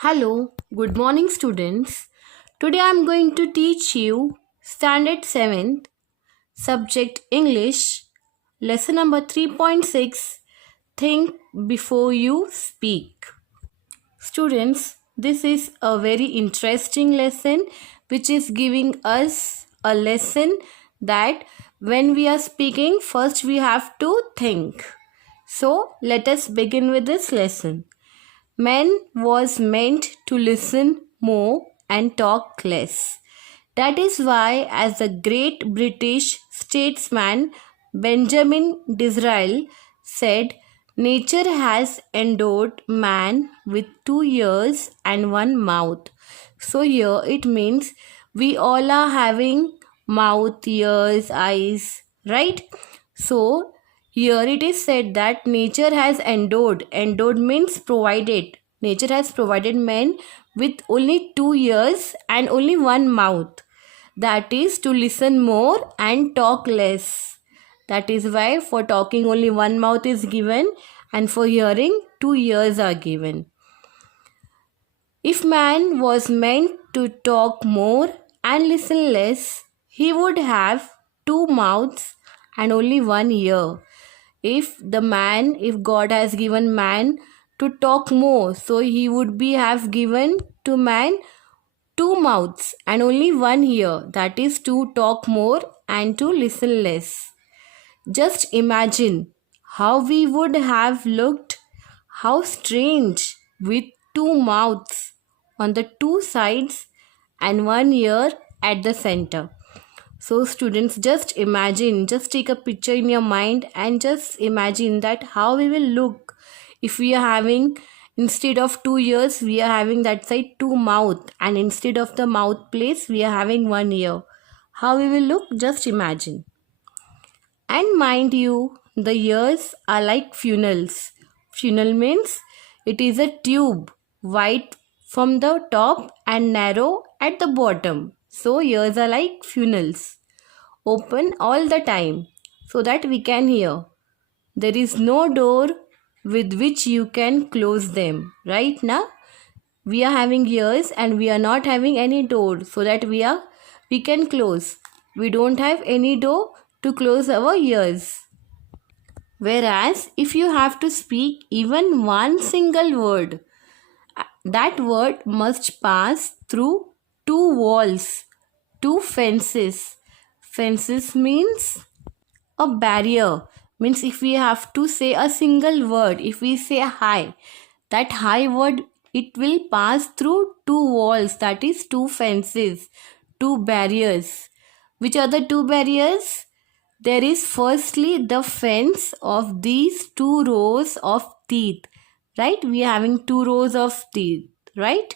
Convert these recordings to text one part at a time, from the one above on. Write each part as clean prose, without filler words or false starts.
Hello, good morning, students. Today I am going to teach you Standard 7th, Subject English, Lesson number 3.6. Think before you speak. Students, this is a very interesting lesson which is giving us a lesson that when we are speaking, first we have to think. So, let us begin with this lesson. Man was meant to listen more and talk less. That is why, as the great British statesman Benjamin Disraeli said, nature has endowed man with two ears and one mouth. So, here it means we all are having mouth, ears, eyes, right? So, here it is said that nature has endowed means provided. Nature has provided man with only two ears and only one mouth. That is to listen more and talk less. That is why for talking only one mouth is given and for hearing two ears are given. If man was meant to talk more and listen less, he would have two mouths and only one ear. If God has given man to talk more, so he would be have given to man two mouths and only one ear, that is to talk more and to listen less. Just imagine how we would have looked, how strange, with two mouths on the two sides and one ear at the center. So students, just imagine, just take a picture in your mind and just imagine that how we will look if we are having, instead of two ears, we are having that side two mouth, and instead of the mouth place, we are having one ear. How we will look, just imagine. And mind you, the ears are like funnels. Funnel means it is a tube, wide from the top and narrow at the bottom. So ears are like funnels, open all the time so that we can hear. There is no door with which you can close them. Right now, we are having ears and we are not having any door so that we can close. We don't have any door to close our ears. Whereas, if you have to speak even one single word, that word must pass through two walls, two fences. Fences means a barrier. Means if we have to say a single word, if we say hi, that hi word, it will pass through two walls, that is two fences, two barriers. Which are the two barriers? There is firstly the fence of these two rows of teeth, right? We are having two rows of teeth, right?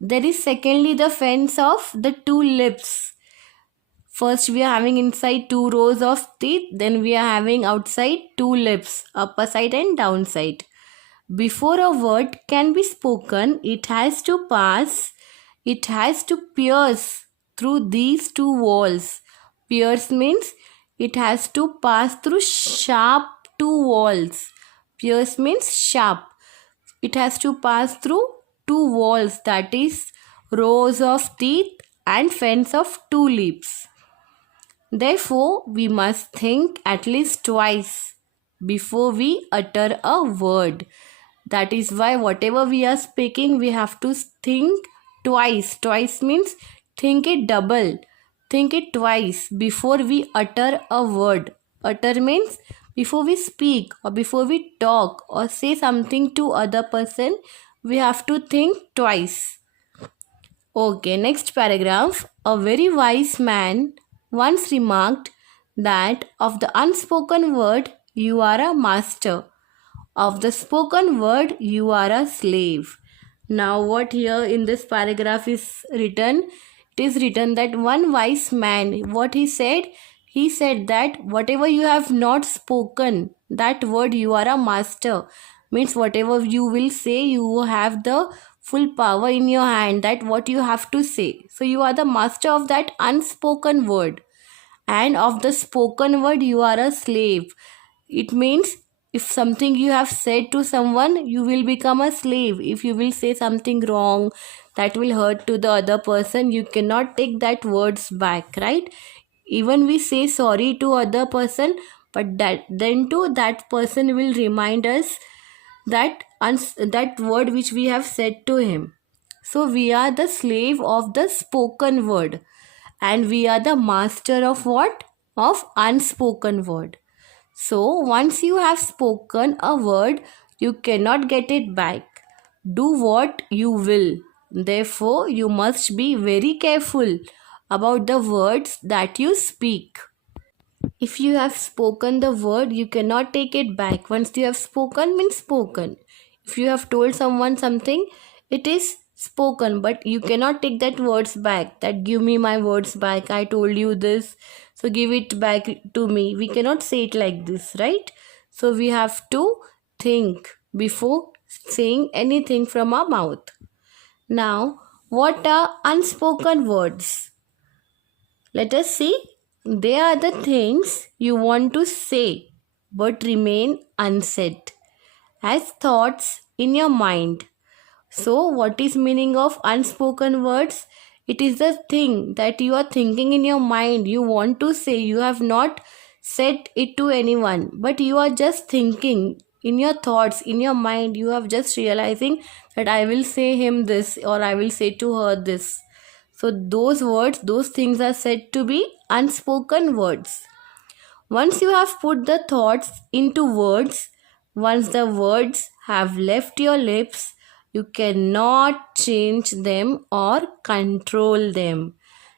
There is secondly the fence of the two lips. First we are having inside two rows of teeth, then we are having outside two lips, upper side and down side. Before a word can be spoken, it has to pierce through these two walls. Pierce means it has to pass through sharp two walls. Pierce means sharp. It has to pass through two walls, that is rows of teeth and fence of two lips. Therefore, we must think at least twice before we utter a word. That is why whatever we are speaking, we have to think twice. Twice means think it double. Think it twice before we utter a word. Utter means before we speak or before we talk or say something to other person, we have to think twice. Okay, next paragraph. A very wise man once remarked that of the unspoken word you are a master, of the spoken word you are a slave. Now what here in this paragraph is written? It is written that one wise man, what he said that whatever you have not spoken, that word you are a master. Means whatever you will say, you have the full power in your hand, that what you have to say. So you are the master of that unspoken word. And of the spoken word you are a slave. It means if something you have said to someone, you will become a slave. If you will say something wrong that will hurt to the other person, you cannot take that words back, right? Even we say sorry to other person, but that person will remind us that word which we have said to him. So we are the slave of the spoken word, and we are the master of what? Of unspoken word. So once you have spoken a word, you cannot get it back. Do what you will. Therefore, you must be very careful about the words that you speak. If you have spoken the word, you cannot take it back. Once you have spoken, means spoken. If you have told someone something, it is spoken, but you cannot take that words back. That give me my words back. I told you this, so give it back to me. We cannot say it like this, right? So we have to think before saying anything from our mouth. Now, what are unspoken words? Let us see. They are the things you want to say but remain unsaid as thoughts in your mind. So, what is meaning of unspoken words? It is the thing that you are thinking in your mind, you want to say, you have not said it to anyone, but you are just thinking in your thoughts, in your mind, you have just realizing that I will say him this or I will say to her this. So those words, those things are said to be unspoken words. Once you have put the thoughts into words, once the words have left your lips, you cannot change them or control them.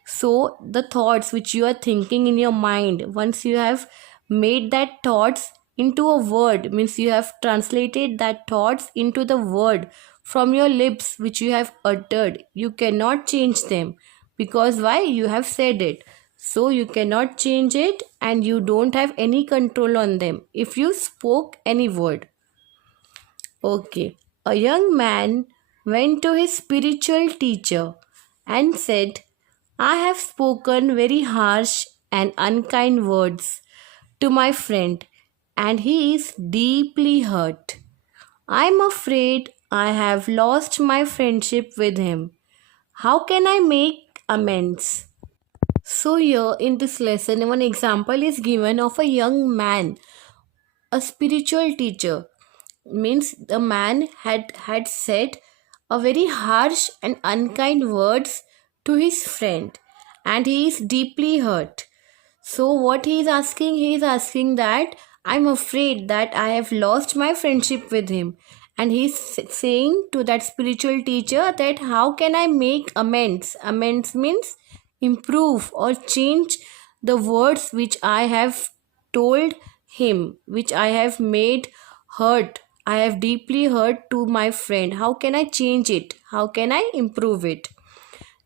So the thoughts which you are thinking in your mind, once you have made that thoughts into a word, means you have translated that thoughts into the word from your lips which you have uttered, you cannot change them. Because why? You have said it. So you cannot change it and you don't have any control on them if you spoke any word. Okay. A young man went to his spiritual teacher and said, I have spoken very harsh and unkind words to my friend and he is deeply hurt. I am afraid I have lost my friendship with him. How can I make amends? So here in this lesson, one example is given of a young man, a spiritual teacher. Means the man had said a very harsh and unkind words to his friend, and he is deeply hurt. So what he is asking? He is asking that I'm afraid that I have lost my friendship with him. And he is saying to that spiritual teacher that how can I make amends? Amends means improve or change the words which I have told him, which I have made hurt. I have deeply hurt to my friend. How can I change it? How can I improve it?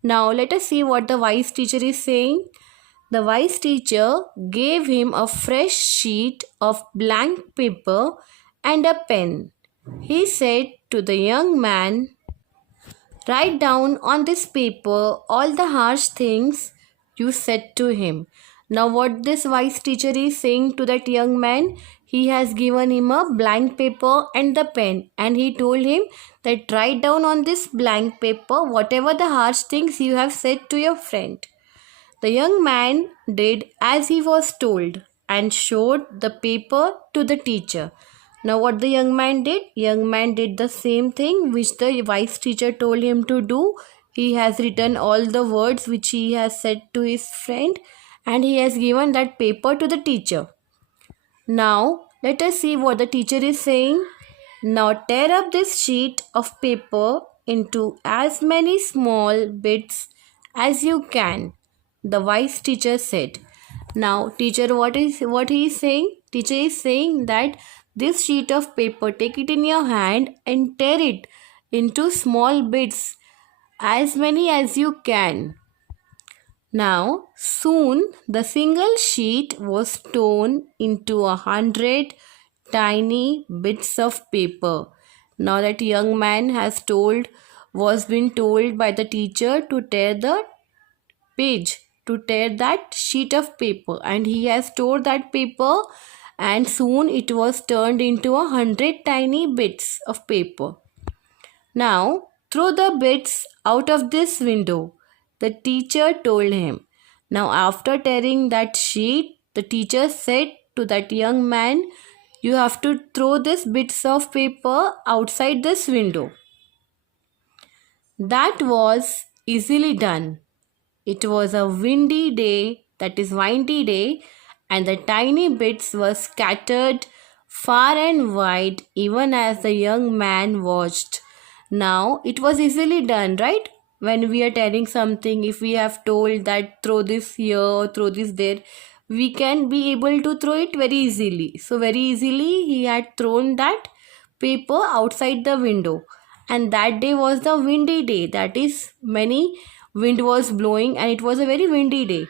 Now let us see what the wise teacher is saying. The wise teacher gave him a fresh sheet of blank paper and a pen. He said to the young man, write down on this paper all the harsh things you said to him. Now, what this wise teacher is saying to that young man, he has given him a blank paper and the pen, and he told him that write down on this blank paper whatever the harsh things you have said to your friend. The young man did as he was told and showed the paper to the teacher. Now what the young man did? Young man did the same thing which the wise teacher told him to do. He has written all the words which he has said to his friend and he has given that paper to the teacher. Now let us see what the teacher is saying. Now tear up this sheet of paper into as many small bits as you can, the wise teacher said. Now teacher, what he is saying? Teacher is saying that this sheet of paper, take it in your hand and tear it into small bits, as many as you can. Now soon the single sheet was torn into 100 tiny bits of paper. Now that young man was been told by the teacher to tear the page, to tear that sheet of paper, and he has tore that paper and soon it was turned into 100 tiny bits of paper. Now, throw the bits out of this window, the teacher told him. Now, after tearing that sheet, the teacher said to that young man, you have to throw these bits of paper outside this window. That was easily done. It was a windy day, that is windy day, and the tiny bits were scattered far and wide even as the young man watched. Now it was easily done, right? When we are telling something, if we have told that throw this here or throw this there, we can be able to throw it very easily. So very easily he had thrown that paper outside the window, and that day was the windy day, that is many wind was blowing and it was a very windy day,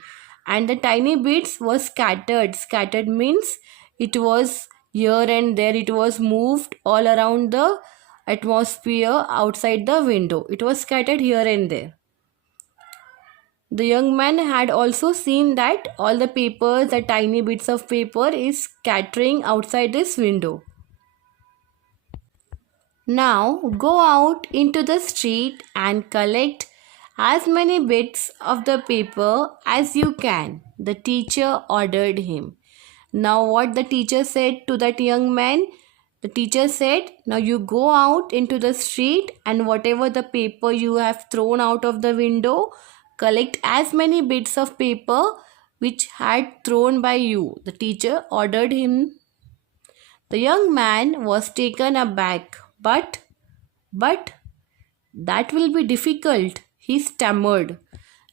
and the tiny bits were scattered means it was here and there, it was moved all around the atmosphere outside the window, it was scattered here and there. The young man had also seen that all the papers, the tiny bits of paper is scattering outside this window. Now go out into the street and collect as many bits of the paper as you can, the teacher ordered him. Now, what the teacher said to that young man? The teacher said, now you go out into the street and whatever the paper you have thrown out of the window, collect as many bits of paper which had thrown by you. The teacher ordered him. The young man was taken aback, but that will be difficult, he stammered.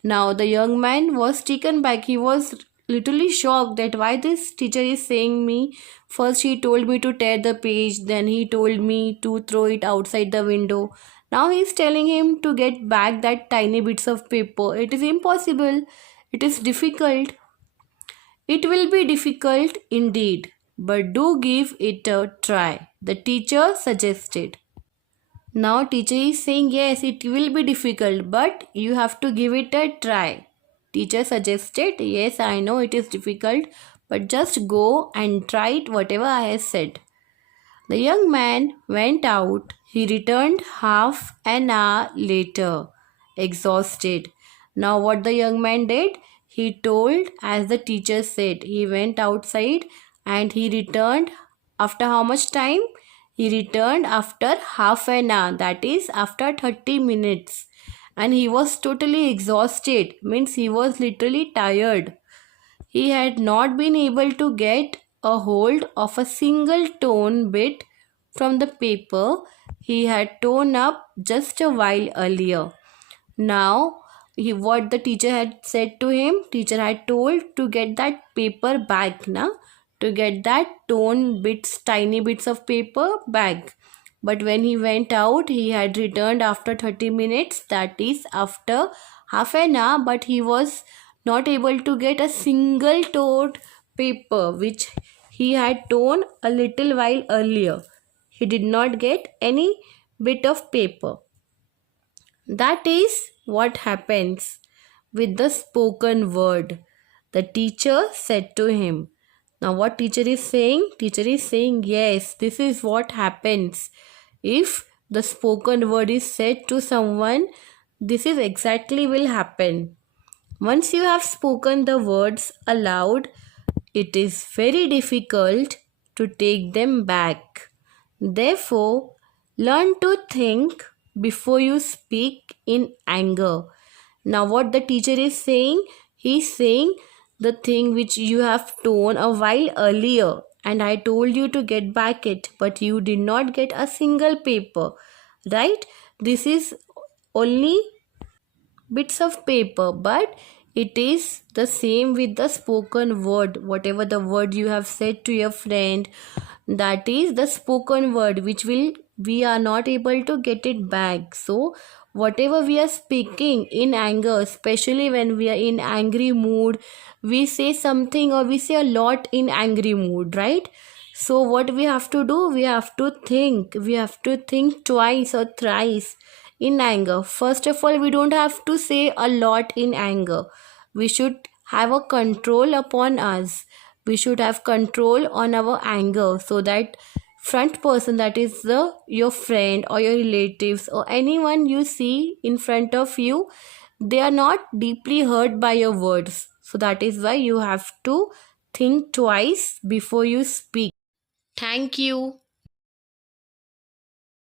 Now the young man was taken back. He was literally shocked that why this teacher is saying me. First he told me to tear the page, then he told me to throw it outside the window. Now he is telling him to get back that tiny bits of paper. It is impossible. It is difficult. It will be difficult indeed, but do give it a try, the teacher suggested. Now teacher is saying yes, it will be difficult, but you have to give it a try. Teacher suggested, yes, I know it is difficult, but just go and try it whatever I have said. The young man went out. He returned half an hour later, exhausted. Now what the young man did? He told as the teacher said. He went outside and he returned after how much time? He returned after half an hour, that is after 30 minutes. And he was totally exhausted, means he was literally tired. He had not been able to get a hold of a single torn bit from the paper he had torn up just a while earlier. Now, what the teacher had said to him, teacher had told to get that paper back, to get that torn bits, tiny bits of paper back. But when he went out, he had returned after 30 minutes, that is after half an hour, but he was not able to get a single torn paper which he had torn a little while earlier. He did not get any bit of paper. That is what happens with the spoken word, the teacher said to him. Now what teacher is saying? Teacher is saying, yes, this is what happens. If the spoken word is said to someone, this is exactly will happen. Once you have spoken the words aloud, it is very difficult to take them back. Therefore, learn to think before you speak in anger. Now what the teacher is saying? He is saying the thing which you have torn a while earlier and I told you to get back it, but you did not get a single paper, right? This is only bits of paper, but it is the same with the spoken word. Whatever the word you have said to your friend, that is the spoken word which we are not able to get it back. So whatever we are speaking in anger, especially when we are in angry mood, we say something or we say a lot in angry mood, right? So what we have to do, we have to think twice or thrice in anger. First of all, we don't have to say a lot in anger. We should have a control upon us. We should have control on our anger, so that front person, that is the your friend or your relatives or anyone you see in front of you, they are not deeply hurt by your words. So that is why you have to think twice before you speak. Thank you.